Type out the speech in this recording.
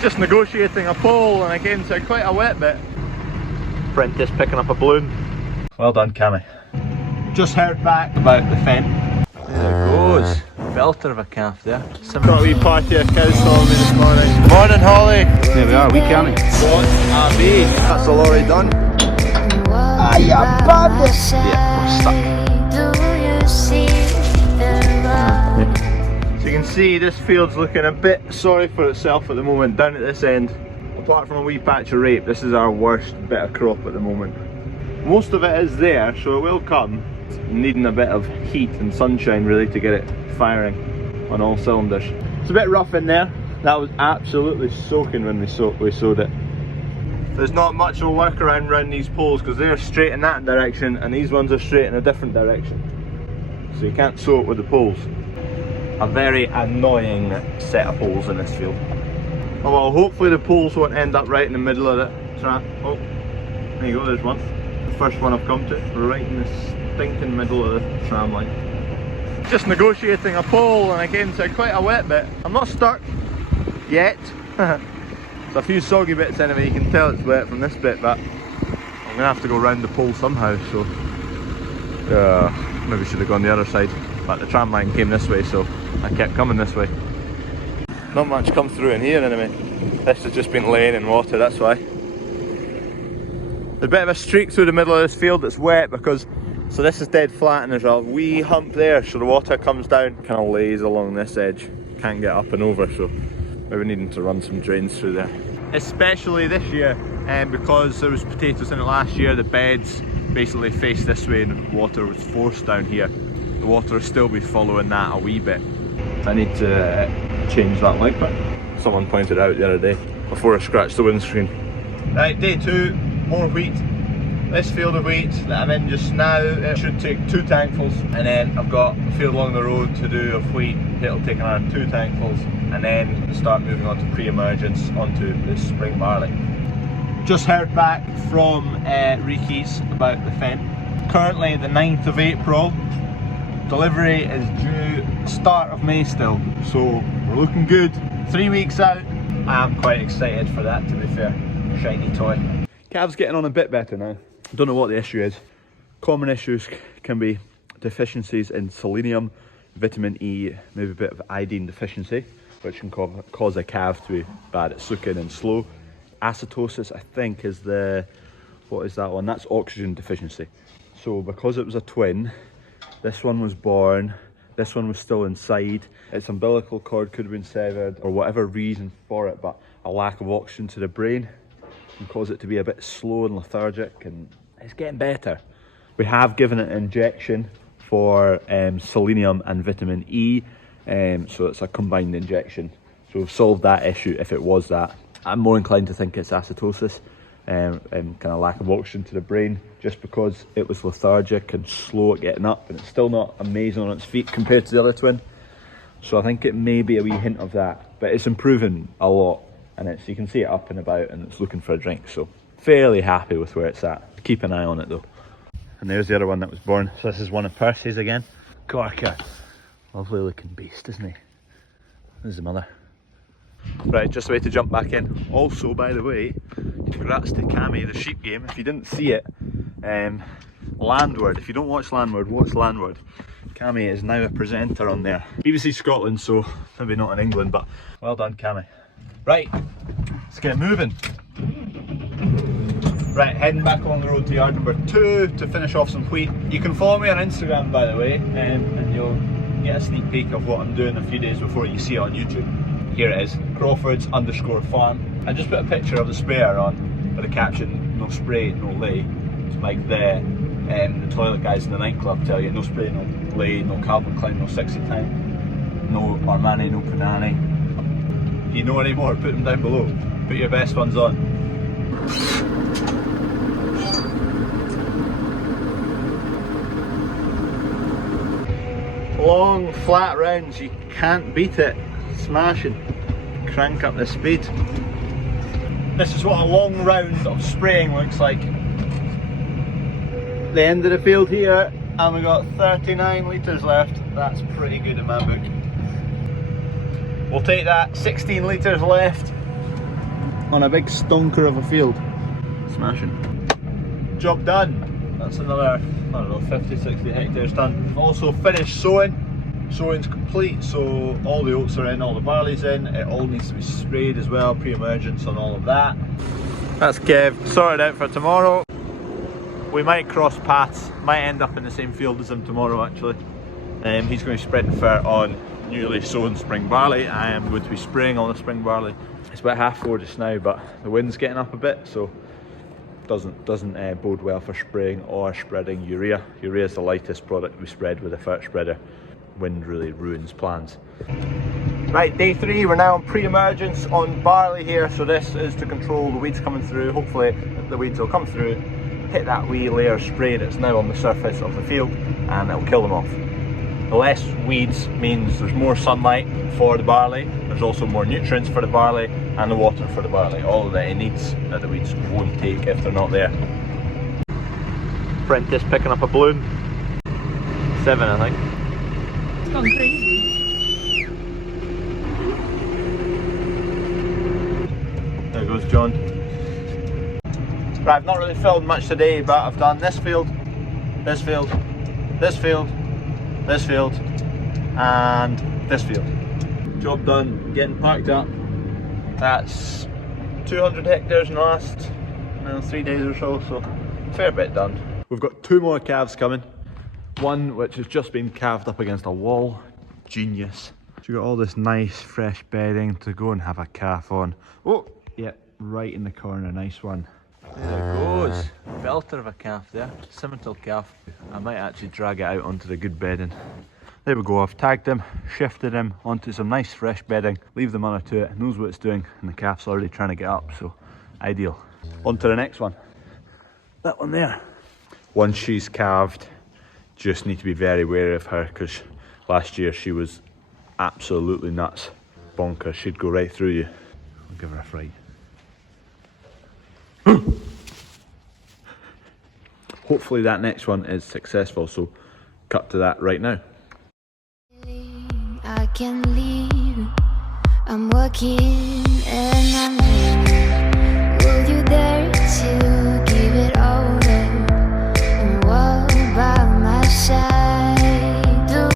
Just negotiating a pole and I came to quite a wet bit. Apprentice picking up a balloon. Well done, Cammy. Just heard back about the fen. There it goes. Belter of a calf there. Got a wee party of cows following me this morning. Morning, Holly. There we are, wee Cammy. What a bee. That's the lorry done. Ah, you badness. Yeah, we're stuck. So you can see this field's looking a bit sorry for itself at the moment down at this end. Apart from a wee patch of rape, this is our worst bit of crop at the moment. Most of it is there, so it will come. It's needing a bit of heat and sunshine really to get it firing on all cylinders. It's a bit rough in there. That was absolutely soaking when we sowed it. There's not much of a workaround around these poles because they're straight in that direction and these ones are straight in a different direction. So you can't sow it with the poles. A very annoying set of poles in this field. Oh well, hopefully the poles won't end up right in the middle of the track. Oh, there you go, there's one. The first one I've come to. We're right in the stinking middle of the tram line. Just negotiating a pole and I came to quite a wet bit. I'm not stuck yet. There's a few soggy bits anyway, you can tell it's wet from this bit, but I'm gonna have to go round the pole somehow, so maybe should have gone the other side. But the tram line came this way, so I kept coming this way. Not much come through in here anyway. This has just been laying in water, that's why. There's a bit of a streak through the middle of this field that's wet because, so this is dead flat and there's a wee hump there, so the water comes down, kind of lays along this edge. Can't get up and over, so maybe needing to run some drains through there. Especially this year, because there was potatoes in it last year, the beds basically face this way and water was forced down here. The water will still be following that a wee bit. I need to change that light bit. Someone pointed out the other day before I scratched the windscreen. Right, day 2, more wheat. This field of wheat that I'm in just now, it should take 2 tankfuls, and then I've got a field along the road to do of wheat. It'll take another 2 tankfuls, and then start moving on to pre-emergence onto this spring barley. Just heard back from Riki's about the fen. Currently the 9th of April. Delivery is due start of May still, so we're looking good. 3 weeks out. I'm quite excited for that, to be fair. Shiny toy. Calves getting on a bit better now. Don't know what the issue is. Common issues can be deficiencies in selenium, vitamin E, maybe a bit of iodine deficiency, which can cause a calf to be bad at sucking and slow. Acetosis, I think, is what is that one? That's oxygen deficiency. So because it was a twin, this one was born, this one was still inside, its umbilical cord could have been severed or whatever reason for it, but a lack of oxygen to the brain can cause it to be a bit slow and lethargic, and it's getting better. We have given it an injection for selenium and vitamin E, so it's a combined injection. So we've solved that issue if it was that. I'm more inclined to think it's acetosis and kind of lack of oxygen to the brain, just because it was lethargic and slow at getting up, and it's still not amazing on its feet compared to the other twin. So I think it may be a wee hint of that, but it's improving a lot, and you can see it up and about, and it's looking for a drink, so fairly happy with where it's at. Keep an eye on it though. And there's the other one that was born. So this is one of Percy's again. Corker. Lovely looking beast, isn't he? There's the mother. Right, just a way to jump back in. Also, by the way, congrats to Cammy, the sheep game. If you didn't see it, Landward. If you don't watch Landward, watch Landward. Cammy is now a presenter on there. BBC Scotland, so maybe not in England, but well done, Cammy. Right, let's get moving. Right, heading back along the road to yard number 2 to finish off some wheat. You can follow me on Instagram, by the way, and you'll get a sneak peek of what I'm doing a few days before you see it on YouTube. Here it is, CrawfordsFarm. I just put a picture of the sprayer on with a caption, no spray, no lay. Like the toilet guys in the nightclub tell you, no spray, no lay, no Calvin Klein, no 60 time, no Armani, no Punani. If you know any more, put them down below. Put your best ones on. Long flat rounds, you can't beat it. Smashing. Crank up the speed. This is what a long round of spraying looks like. The end of the field here, and we got 39 litres left. That's pretty good in my book. We'll take that. 16 litres left. on a big stonker of a field. Smashing. Job done. That's another, I don't know, 50, 60 hectares done. Also finished sowing. Sowing's complete, so all the oats are in, all the barley's in. It all needs to be sprayed as well, pre-emergence on all of that. That's Kev, sorted out for tomorrow. We might cross paths, might end up in the same field as him tomorrow actually. He's going to be spreading fertiliser on newly sown spring barley. I am going to be spraying all the spring barley. It's about 4:30 just now, but the wind's getting up a bit, so doesn't bode well for spraying or spreading urea. Urea is the lightest product we spread with a fertiliser spreader. Wind really ruins plans. Right, day 3, we're now on pre-emergence on barley here, so this is to control the weeds coming through. Hopefully the weeds will come through, hit that wee layer of spray that's now on the surface of the field, and it'll kill them off. The less weeds means there's more sunlight for the barley, there's also more nutrients for the barley, and the water for the barley. All that it needs that the weeds won't take if they're not there. Apprentice picking up a balloon. 7, I think. It's gone crazy. There goes John. Right, I've not really filmed much today, but I've done this field, this field, this field, this field, and this field. Job done, getting packed up. That's 200 hectares in the last 3 days or so, so a fair bit done. We've got 2 more calves coming. One which has just been calved up against a wall. Genius. So you've got all this nice fresh bedding to go and have a calf on. Oh, yeah, right in the corner, nice one. There it goes. Belter of a calf there. Simmental calf. I might actually drag it out onto the good bedding. There we go, I've tagged him, shifted him onto some nice fresh bedding. Leave the mother to it, knows what it's doing, and the calf's already trying to get up, so ideal. On to the next one. That one there. Once she's calved, just need to be very wary of her, because last year she was absolutely nuts. Bonkers, she'd go right through you. I'll give her a fright. Hopefully that next one is successful, so cut to that right now. I can leave. I'm working and I'm